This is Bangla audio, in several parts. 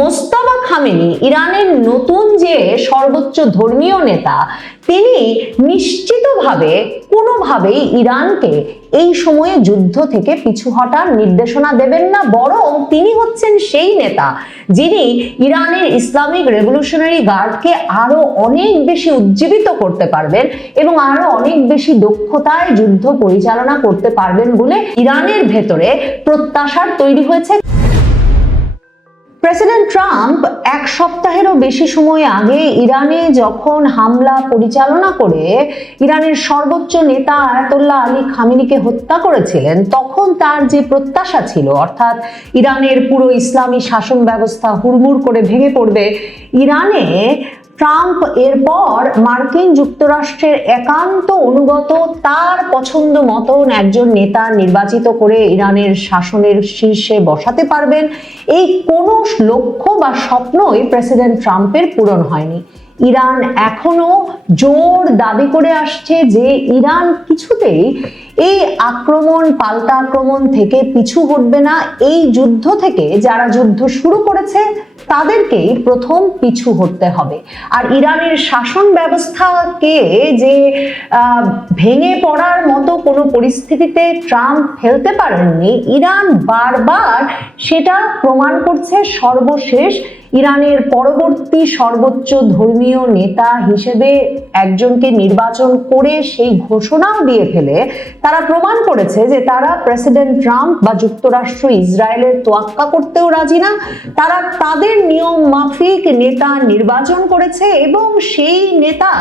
মোস্তাফা খামেনি ইরানের নতুন যে সর্বোচ্চ ধর্মীয় নেতা, তিনি নিশ্চিতভাবে কোনোভাবেই ইরানকে এই সময়ে যুদ্ধ থেকে পিছু হটার নির্দেশনা দেবেন না, বরং তিনি হচ্ছেন সেই নেতা যিনি ইরানের ইসলামিক রেভলিউশনারি গার্ডকে আরো অনেক বেশি উজ্জীবিত করতে পারবেন এবং আরো অনেক বেশি দক্ষতায় যুদ্ধ পরিচালনা করতে পারবেন বলে ইরানের ভেতরে প্রত্যাশা তৈরি হয়েছে। প্রেসিডেন্ট ট্রাম্প এক সপ্তাহেরও বেশি সময় আগে ইরানে যখন হামলা পরিচালনা করে ইরানের সর্বোচ্চ নেতা আয়াতুল্লাহ আলী খামেনিকে হত্যা করেছিলেন, তখন তার যে প্রত্যাশা ছিল, অর্থাৎ ইরানের পুরো ইসলামী শাসন ব্যবস্থা হুড়মুড় করে ভেঙে পড়বে, ইরানে ট্রাম্প এরপর মার্কিন যুক্তরাষ্ট্রের একান্ত অনুগত তার পছন্দ মতন একজন নেতা নির্বাচিত করে ইরানের শাসনের শীর্ষে বসাতে পারবেন, এই কোনো লক্ষ্য বা স্বপ্নই প্রেসিডেন্ট ট্রাম্পের পূরণ হয়নি। ইরান এখনো জোর দাবি করে আসছে যে ইরান কিছুতেই এই আক্রমণ, পাল্টা আক্রমণ থেকে পিছু হটবে না। এই যুদ্ধ থেকে যারা যুদ্ধ শুরু করেছে তাদেরকেই প্রথম পিছু হটতে হবে। আর ইরানের শাসন ব্যবস্থাকে যে ভেঙে পড়ার মতো কোনো পরিস্থিতিতে ট্রাম্প ফেলতে পারেননি, ইরান বারবার সেটা প্রমাণ করছে। সর্বশেষ ইরানের পরবর্তী সর্বোচ্চ ধর্মীয় নেতা হিসেবে একজনকে নির্বাচন করে সেই ঘোষণাও দিয়ে ফেলে তারা প্রমাণ করেছে যে তারা প্রেসিডেন্ট ট্রাম্প বা যুক্তরাষ্ট্র ইসরায়েলের তোয়াক্কা করতেও রাজি না। তারা তাদের নিয়ম মাফিক নেতা নির্বাচন করেছে এবং সেই নেতা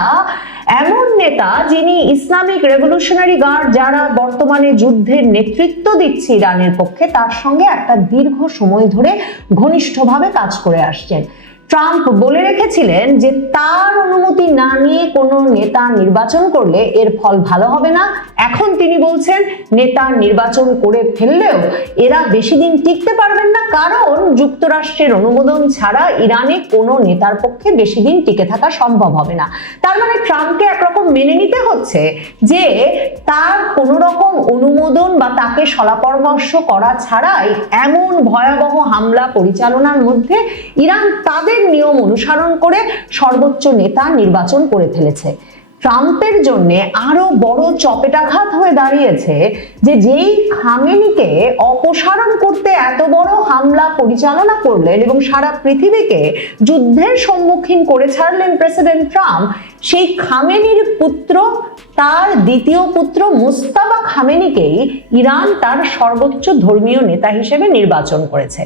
এমন নেতা যিনি ইসলামিক রেভলিউশনারি গার্ড, যারা বর্তমানে যুদ্ধের নেতৃত্ব দিচ্ছে ইরানের পক্ষে, তার সঙ্গে একটা দীর্ঘ সময় ধরে ঘনিষ্ঠভাবে কাজ করে আসছেন। ট্রাম্প বলে রেখেছিলেন যে তার অনুমতি না নিয়ে কোনো নেতা নির্বাচন করলে এর ফল ভালো হবে না। এখন তিনি বলছেন নেতা নির্বাচন করে ফেললেও এরা বেশি দিন টিকতে পারবেন না, কারণ যুক্তরাষ্ট্রের অনুমোদন ছাড়া ইরানে কোনো নেতার পক্ষে বেশি দিন টিকে থাকা সম্ভব হবে না। তার মানে ট্রাম্পকে একরকম মেনে নিতে হচ্ছে যে তার কোনো রকম অনুমোদন বা তাকে শলাপরামর্শ করা ছাড়াই এমন ভয়াবহ হামলা পরিচালনার মধ্যে ইরান তাদের নিয়ম অনুসরণ করে সর্বোচ্চ নেতা নির্বাচন করে ফেলেছে। ট্রাম্পের জন্য আরো বড় চপেটাঘাত হয়ে দাঁড়িয়েছে যে যেই খামেনিকে অপসারণ করতে এত বড় হামলা পরিচালনা করলেন এবং সারা পৃথিবীকে যুদ্ধের সম্মুখীন করে ছাড়লেন প্রেসিডেন্ট ট্রাম্প, সেই খামেনির পুত্র, তার দ্বিতীয় পুত্র মোস্তাফা খামেনিকেই ইরান তার সর্বোচ্চ ধর্মীয় নেতা হিসেবে নির্বাচন করেছে।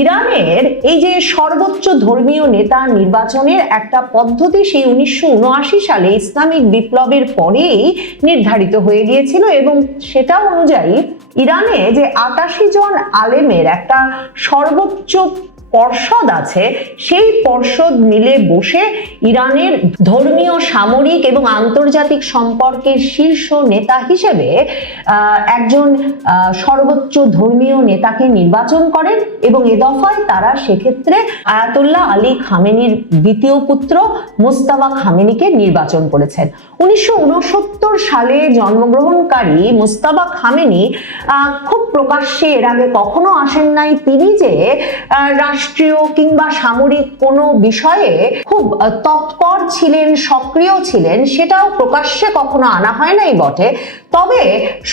ইরানের এই যে সর্বোচ্চ ধর্মীয় নেতা নির্বাচনের একটা পদ্ধতি সেই 1979 সালে ইসলামিক বিপ্লবের পরেই নির্ধারিত হয়ে গিয়েছিল এবং সেটা অনুযায়ী ইরানে যে 88 জন আলেমের একটা সর্বোচ্চ পর্ষদ আছে, সেই পর্ষদ মিলে বসে ইরানের ধর্মীয়, সামরিক এবং আন্তর্জাতিক সম্পর্কের শীর্ষ নেতা হিসেবে একজন সর্বোচ্চ ধর্মীয় নেতাকে নির্বাচন করেন এবং এ দফায় তারা সেক্ষেত্রে আয়াতুল্লাহ আলী খামেনির দ্বিতীয় পুত্র মোস্তাফা খামেনিকে নির্বাচন করেছেন। 1969 সালে জন্মগ্রহণকারী মোস্তাফা খামেনি খুব প্রকাশ্যে এর আগে কখনো আসেন নাই। তিনি যে রাষ্ট্রীয় কিংবা সামরিক কোনো বিষয়ে খুব তৎপর ছিলেন, সক্রিয় ছিলেন, সেটাও প্রকাশ্যে কখনো আনা হয় নাই বটে। তবে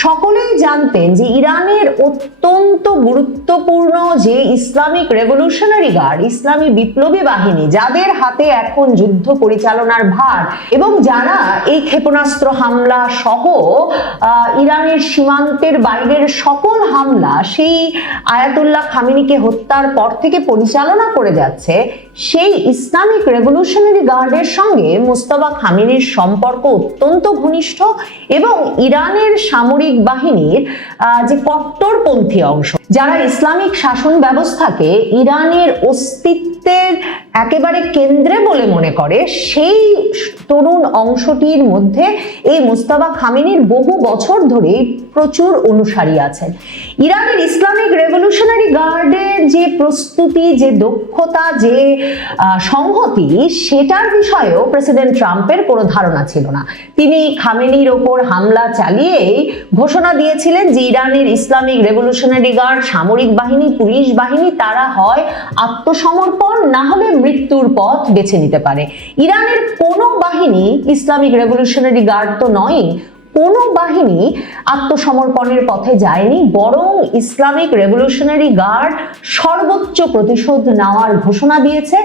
সকলেই জানতেন যে ইরানের অত্যন্ত গুরুত্বপূর্ণ যে ইসলামিক রেভলিউশনারি গার্ড, ইসলামী বিপ্লবী বাহিনী, যাদের হাতে এখন যুদ্ধ পরিচালনার ভার এবং যারা এই ক্ষেপণাস্ত্র হামলা সহ ইরানের সীমান্তের বাইরের সকল হামলা সেই আয়াতুল্লাহ খামেনিকে হত্যার পর থেকে পরিচালনা করে যাচ্ছে, সেই ইসলামিক রেভলিউশনারি গার্ডের সঙ্গে মোস্তাফা খামেনির সম্পর্ক অত্যন্ত ঘনিষ্ঠ এবং ইরানের সামরিক বাহিনীর যে কট্টরপন্থী অংশ, যারা ইসলামিক শাসন ব্যবস্থাকে ইরানের অস্তিত্বের একেবারে কেন্দ্রে বলে মনে করে, সেই তরুণ অংশটির মধ্যে এই মোস্তাফা খামেনির বহু বছর ধরে প্রচুর অনুসারী আছেন। ইরানের ইসলামিক রেভলিউশনারি গার্ডের যে প্রস্তুতি, যে দক্ষতা, যে সংহতি, সেটার বিষয়েও প্রেসিডেন্ট ট্রাম্পের কোনো ধারণা ছিল না। তিনি খামেনির ওপর হামলা চালিয়েই ঘোষণা দিয়েছিলেন যে ইরানের ইসলামিক রেভলিউশনারি গার্ড, সামরিক বাহিনী, পুলিশ বাহিনী, তারা হয় আত্মসমর্পণ না হলে মৃত্যুর পথ বেছে নিতে পারে। ইরানের কোনো বাহিনী ইসলামিক রেভলিউশনারি গার্ড তো নয়, কোনো বাহিনী আত্মসমর্পণের পথে যায়নি, বরং ইসলামিক রেভলিউশনারি গার্ড সর্বোচ্চ প্রতিশোধ নেওয়ার ঘোষণা দিয়েছে।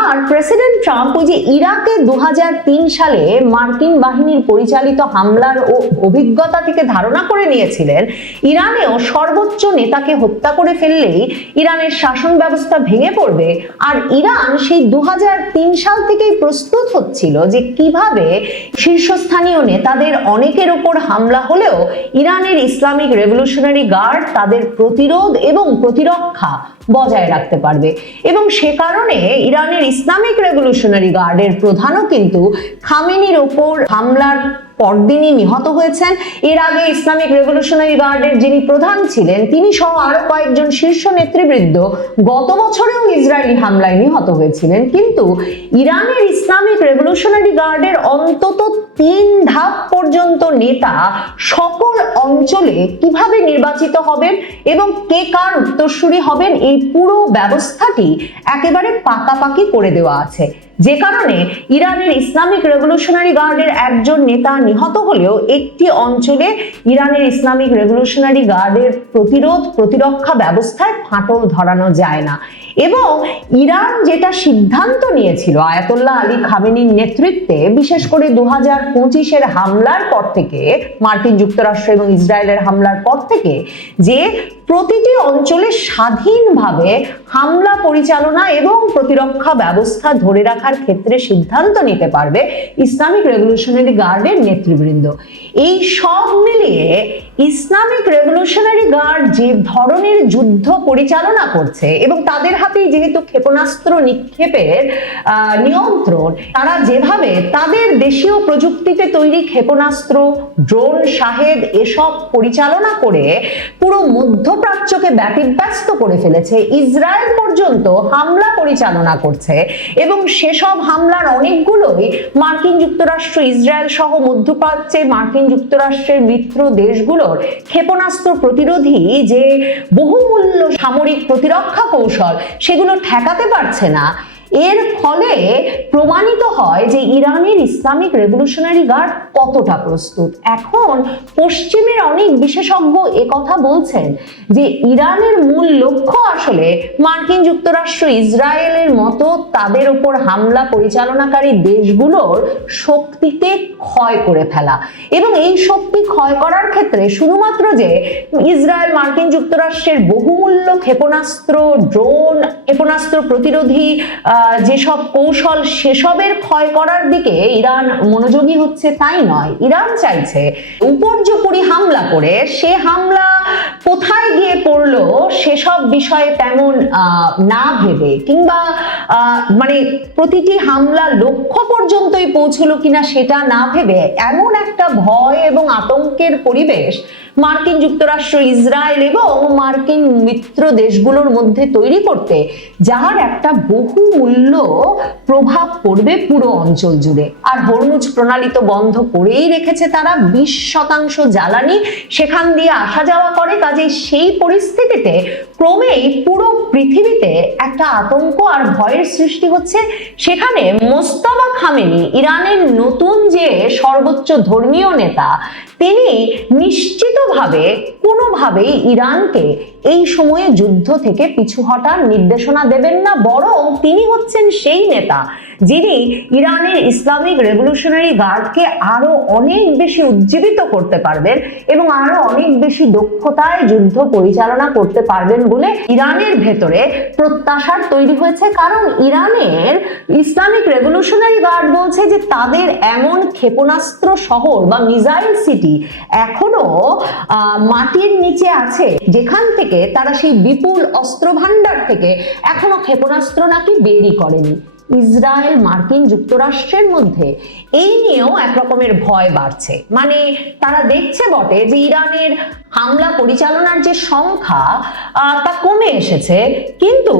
আর প্রেসিডেন্ট ট্রাম্প ওই যে ইরাকে 2003 সালে মার্কিন বাহিনীর পরিচালিত হামলার ও অভিজ্ঞতা থেকে ধারণা করে নিয়েছিলেন ইরানেও সর্বোচ্চ নেতাকে হত্যা করে ফেললেই ইরানের শাসন ব্যবস্থা ভেঙে পড়বে। আর ইরান সেই 2003 সাল থেকেই প্রস্তুত হচ্ছিল যে কিভাবে শীর্ষস্থানীয় নেতাদের অনেকের ওপর হামলা হলেও ইরানের ইসলামিক রেভলিউশনারি গার্ড তাদের প্রতিরোধ এবং প্রতিরক্ষা বজায় রাখতে পারবে। এবং সে কারণে ইরানের ইসলামিক রেভলিউশনারি গার্ডের প্রধানও কিন্তু খামেনির ওপর হামলার পরদিনই নিহত হয়েছেন। এর আগে ইসলামিক রেভলিউশনারি গার্ডের যিনি প্রধান ছিলেন তিনি সহ আরো কয়েকজন শীর্ষ নেতৃবৃন্দ গত বছরেও ইসরায়েলি হামলায় নিহত হয়েছিলেন। কিন্তু ইরানের ইসলামিক রেভলিউশনারি গার্ডের অন্তত 3 ধাপ পর্যন্ত নেতা সকল অঞ্চলে কিভাবে নির্বাচিত হবেন এবং কে কার উত্তরসূরি হবেন, এই পুরো ব্যবস্থাটি একেবারে পাকাপাকি করে দেওয়া আছে। যে কারণে ইরানের ইসলামিক রেভলিউশনারি গার্ডের একজন নেতা নিহত হলেও একটি অঞ্চলে ইরানের ইসলামিক রেভলিউশনারি গার্ডের প্রতিরোধ প্রতিরক্ষা ব্যবস্থায় ফাটল ধরানো যায় না। এবং ইরান যেটা সিদ্ধান্ত নিয়েছিল আয়াতোল্লাহ আলী খামেনির নেতৃত্বে, বিশেষ করে 2025-এর হামলার পর থেকে, মার্কিন যুক্তরাষ্ট্র এবং ইসরায়েলের হামলার পর থেকে, যে প্রতিটি অঞ্চলে স্বাধীনভাবে হামলা পরিচালনা এবং প্রতিরক্ষা ব্যবস্থা ধরে রাখার ক্ষেত্রে সিদ্ধান্ত নিতে পারবে ইসলামিক রেভলিউশনারি গার্ডের নেতৃবৃন্দ। এই সব মিলিয়ে ইসলামিক রেভলিউশনারি গার্ড যে ধরনের যুদ্ধ পরিচালনা করছে এবং তাদের হাতেই যেহেতু ক্ষেপণাস্ত্র নিক্ষেপের নিয়ন্ত্রণ, তারা যেভাবে তাদের দেশীয় প্রযুক্তিতে তৈরি ক্ষেপণাস্ত্র, ড্রোন, শাহেদ এসব পরিচালনা করে পুরো মধ্যপ্রাচ্যকে ব্যতিব্যস্ত করে ফেলেছে, ইসরায়েল পর্যন্ত হামলা পরিচালনা করছে এবং সেসব হামলার অনেকগুলোই মার্কিন যুক্তরাষ্ট্র, ইসরায়েল সহ মধ্যপ্রাচ্যে মার্কিন যুক্তরাষ্ট্রের মিত্র দেশগুলোর ক্ষেপণাস্ত্র প্রতিরোধী যে বহুমূল্য সামরিক প্রতিরক্ষা কৌশল সেগুলো ঠেকাতে পারছে না। এর ফলে প্রমাণিত হয় যে ইরানের ইসলামিক রেভলিউশনারি গার্ড কতটা প্রস্তুত। এখন পশ্চিমের অনেক বিশেষজ্ঞ একথা বলছেন যে ইরানের মূল লক্ষ্য আসলে মার্কিন যুক্তরাষ্ট্র, ইসরায়েলের মতো তাদের উপর হামলা পরিচালনাকারী দেশগুলোর শক্তিকে ক্ষয় করে ফেলা। এবং এই শক্তি ক্ষয় করার ক্ষেত্রে শুধুমাত্র যে ইসরায়েল মার্কিন যুক্তরাষ্ট্রের বহুমূল্য ক্ষেপণাস্ত্র, ড্রোন, ক্ষেপণাস্ত্র প্রতিরোধী যেসব কৌশল সেসবের ক্ষয় করার দিকে ইরান মনোযোগী হচ্ছে তাই নয়। ইরান চাইছে উপর্যুপরি হামলা করে সে হামলা কোথায় গিয়ে পড়লো সেসব বিষয়ে তেমন না ভেবে, কিংবা মানে প্রতিটি হামলা লক্ষ্য পর্যন্তই পৌঁছলো কিনা সেটা না ভেবে এমন একটা ভয় এবং আতঙ্কের পরিবেশ মার্কিন যুক্তরাষ্ট্র, ইসরায়েল এবং মার্কিন মিত্র দেশগুলোর মধ্যে তৈরি করতে, যার একটা বহুমূল্য প্রভাব পড়বে পুরো অঞ্চল জুড়ে। আর হরমুজ প্রণালী তো বন্ধ করেই রেখেছে তারা, 20% জ্বালানি সেখান দিয়ে আসা যাওয়া করে। কাজেই সেই পরিস্থিতিতে ক্রমেই পুরো পৃথিবীতে একটা আতঙ্ক আর ভয়ের সৃষ্টি হচ্ছে। সেখানে মোস্তাফা খামেনি, ইরানের নতুন যে সর্বোচ্চ ধর্মীয় নেতা, তিনি নিশ্চিতভাবে কোনোভাবেই ইরানকে এই সময়ে যুদ্ধ থেকে পিছু হটার নির্দেশনা দেবেন না, বরং তিনি হচ্ছেন সেই নেতা যিনি ইরানের ইসলামিক রেভলিউশনারি গার্ডকে আরো অনেক বেশি উজ্জীবিত করতে পারবেন এবং আরো অনেক বেশি দক্ষতায় যুদ্ধ পরিচালনা করতে পারবেন বলে ইরানের ভেতরে প্রত্যাশার তৈরি হয়েছে। কারণ ইরানের ইসলামিক রেভলিউশনারি গার্ড বলছে যে তাদের এমন ক্ষেপণাস্ত্র শহর বা মিসাইল সিটি এখনো মাটির নিচে আছে যেখান থেকে তারা সেই বিপুল অস্ত্র ভান্ডার থেকে এখনো ক্ষেপণাস্ত্র নাকি বেরই করেনি। ইসরায়েল মার্কিন যুক্তরাষ্ট্রের মধ্যে, এই নিয়েও একরকমের ভয় বাড়ছে। মানে তারা দেখছে বটে যে ইরানের হামলা পরিচালনার যে সংখ্যা তা কমে এসেছে, কিন্তু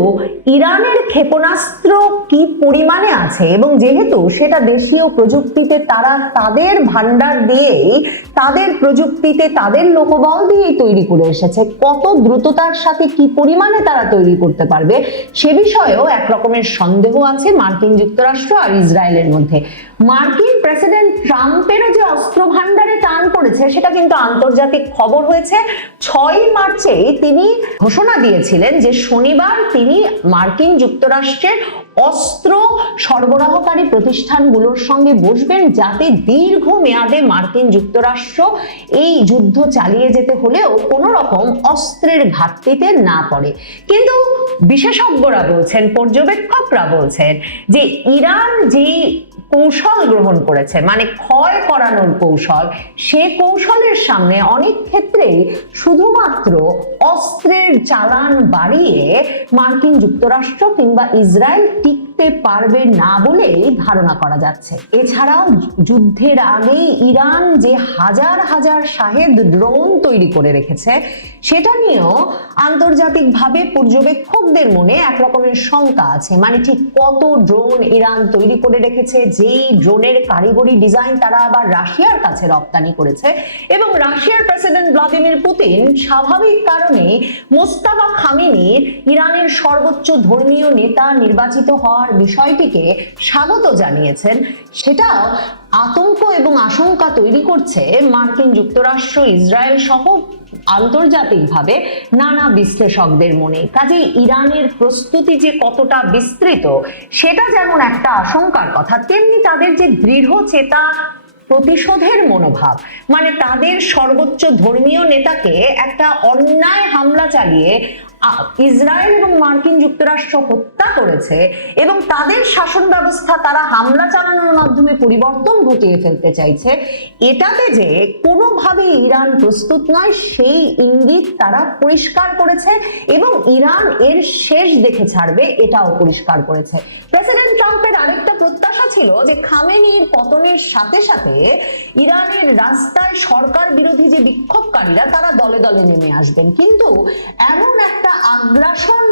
ইরানের ক্ষেপণাস্ত্র কি পরিমাণে আছে এবং যেহেতু সেটা দেশীয় প্রযুক্তিতে তারা তাদের ভান্ডার দিয়েই, তাদের প্রযুক্তিতে তাদের লোকবল দিয়েই তৈরি করে এসেছে, কত দ্রুততার সাথে কি পরিমাণে তারা তৈরি করতে পারবে সে বিষয়েও একরকমের সন্দেহ আছে মার্কিন যুক্তরাষ্ট্র আর ইসরায়েলের মধ্যে। মার্কিন প্রেসিডেন্ট ট্রাম্পেরও যে অস্ত্র ভান্ডারে টান পড়েছে সেটা কিন্তু আন্তর্জাতিক খবর হয়েছে। 6 মার্চে তিনি ঘোষণা দিয়েছিলেন যে শনিবার তিনি মার্কিন যুক্তরাষ্ট্রের অস্ত্র সরবরাহকারী প্রতিষ্ঠানগুলোর সঙ্গে বসবেন, যাতে দীর্ঘ মেয়াদে মার্কিন যুক্তরাষ্ট্র এই যুদ্ধ চালিয়ে যেতে হলেও কোনো রকম অস্ত্রের ঘাটতিতে না পড়ে। কিন্তু বিশেষজ্ঞরা বলছেন, পর্যবেক্ষকরা বলছেন যে ইরান যে কৌশল গ্রহণ করেছে, মানে ক্ষয় করানোর কৌশল, সে কৌশলের সামনে অনেক ক্ষেত্রেই শুধুমাত্র অস্ত্রের চালান বাড়িয়ে মার্কিন যুক্তরাষ্ট্র কিংবা ইসরায়েল টিকতে পারবে না বলেই ধারণা করা যাচ্ছে। এছাড়াও যুদ্ধের আগেই ইরান যে হাজার হাজার শাহেদ ড্রোন তৈরি করে রেখেছে সেটা নিয়েও আন্তর্জাতিকভাবে পর্যবেক্ষকদের মনে একরকমের শঙ্কা আছে। মানে ঠিক কত ড্রোন ইরান তৈরি করে রেখেছে, যেই ড্রোনের কারিগরি ডিজাইন তারা আবার রাশিয়ার কাছে রপ্তানি করেছে, এবং রাশিয়ার প্রেসিডেন্ট ভ্লাদিমির পুতিন স্বাভাবিক কারণে মোস্তাফা খামেনির ইরানের সর্বোচ্চ ধর্মীয় নেতা নির্বাচিত হওয়ার বিষয়টিকে স্বাগত জানিয়েছেন। সেটাও আতঙ্ক এবং আশঙ্কা তৈরি করছে মার্কিন যুক্তরাষ্ট্র, ইসরায়েল সহ আন্তর্জাতিকভাবে নানা বিশ্লেষকদের মনে। কাজেই ইরানের প্রস্তুতি যে কতটা বিস্তৃত সেটা যেমন একটা আশঙ্কার কথা, তেমনি তাদের যে দৃঢ় চেতা প্রতিশোধের মনোভাব, মানে তাদের সর্বোচ্চ ধর্মীয় নেতাকে একটা অন্যায় হামলা চালিয়ে ইসরায়েল এবং মার্কিন যুক্তরাষ্ট্র হত্যা করেছে এবং তাদের শাসন ব্যবস্থা তারা হামলা চালানোর মাধ্যমে পরিবর্তন ঘটিয়ে ফেলতে চাইছে, এটাতে যে কোনোভাবে ইরান প্রস্তুত নয় সেই ইঙ্গিত তারা পরিষ্কার করেছে এবং ইরান এর শেষ দেখে ছাড়বে এটাও পরিষ্কার করেছে। প্রেসিডেন্ট ট্রাম্পের আরেকটা প্রত্যাশা ছিল যে খামেনির পতনের সাথে সাথে ইরানের রাস্তায় সরকার বিরোধী যে বিক্ষোভকারীরা তারা দলে দলে নেমে আসবেন, কিন্তু এমন একটা আগ্রাসন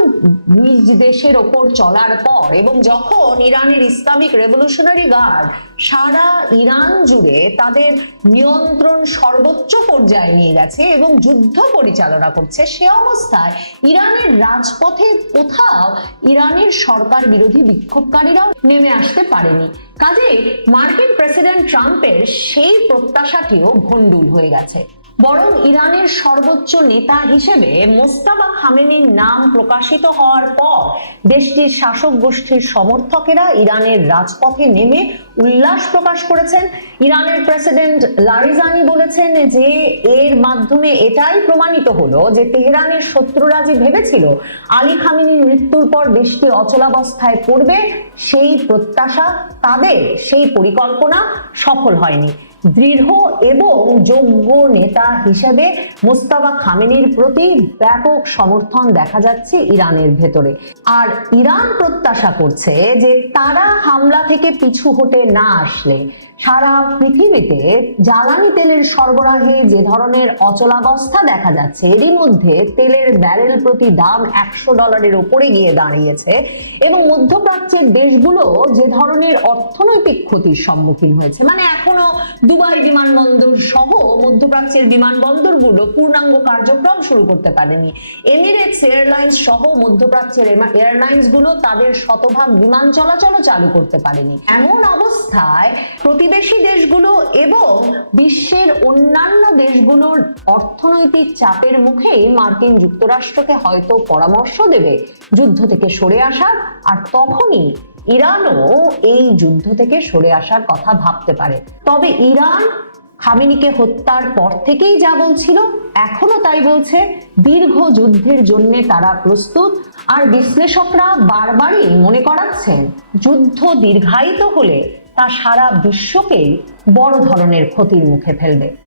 নিজ দেশের ওপর চলার পর এবং যখন ইরানের ইসলামিক রেভলিউশনারি গার্ড সারা ইরান জুড়ে তাদের নিয়ন্ত্রণ সর্বোচ্চ পর্যায়ে নিয়ে গেছে এবং যুদ্ধ পরিচালনা করছে, সে অবস্থায় ইরানের রাজপথে কোথাও ইরানের সরকার বিরোধী বিক্ষোভকারীরাও নেমে আসতে পারেনি। কাজেই মার্কিন প্রেসিডেন্ট ট্রাম্পের সেই প্রত্যাশাটিও ভণ্ডুল হয়ে গেছে। বরং ইরানের সর্বোচ্চ নেতা হিসেবে মোস্তাফা খামেনির নাম প্রকাশিত হওয়ার পর দেশটির শাসক গোষ্ঠীর সমর্থকেরা ইরানের রাজপথে নেমে উল্লাস প্রকাশ করেছেন। ইরানের প্রেসিডেন্ট লারিজানি বলেছেন যে এর মাধ্যমে এটাই প্রমাণিত হলো যে তেহরানের শত্রুরা যে ভেবেছিল আলী খামেনির মৃত্যুর পর দেশটি অচলাবস্থায় পড়বে, সেই প্রত্যাশা তাদের, সেই পরিকল্পনা সফল হয়নি। দৃঢ় এবং যোগ্য নেতা হিসেবে মোস্তাফা খামেনির প্রতি ব্যাপক সমর্থন দেখা যাচ্ছে ইরানের ভেতরে। আর ইরান প্রত্যাশা করছে যে তারা হামলা থেকে পিছু হটে না আসলে সারা পৃথিবীতে জ্বালানি তেলের সরবরাহে যে ধরনের অচলাবস্থা দেখা যাচ্ছে, এরই মধ্যে তেলের ব্যারেল প্রতি দাম $100 উপরে গিয়ে দাঁড়িয়েছে এবং মধ্যপ্রাচ্যের দেশগুলো যে ধরনের অর্থনৈতিক ক্ষতির সম্মুখীন হয়েছে, মানে এখনো দুবাই বিমানবন্দর সহ মধ্যপ্রাচ্যের বিমানবন্দরগুলো পূর্ণাঙ্গ কার্যক্রম শুরু করতে পারেনি। এমিরেটস এয়ারলাইন্স সহ মধ্যপ্রাচ্যের এয়ারলাইন্স গুলো তাদের শতভাগ বিমান চলাচলও চালু করতে পারেনি। এমন অবস্থায় প্রতিবেশী দেশগুলো এবং বিশ্বের অন্যান্য দেশগুলোর অর্থনৈতিক চাপের মুখেই মার্কিন যুক্তরাষ্ট্রকে হয়তো পরামর্শ দেবে যুদ্ধ থেকে সরে আসার, আর তখনই ইরানও এই যুদ্ধ থেকে সরে আসার কথা ভাবতে পারে। তবে ইরান খামেনিকে হত্যার পর থেকেই যা বলছিল এখনো তাই বলছে, দীর্ঘ যুদ্ধের জন্য তারা প্রস্তুত। আর বিশ্লেষকরা বারবারই মনে করাচ্ছেন যুদ্ধ দীর্ঘায়িত হলে তা সারা বিশ্বকেই বড় ধরনের ক্ষতির মুখে ফেলবে।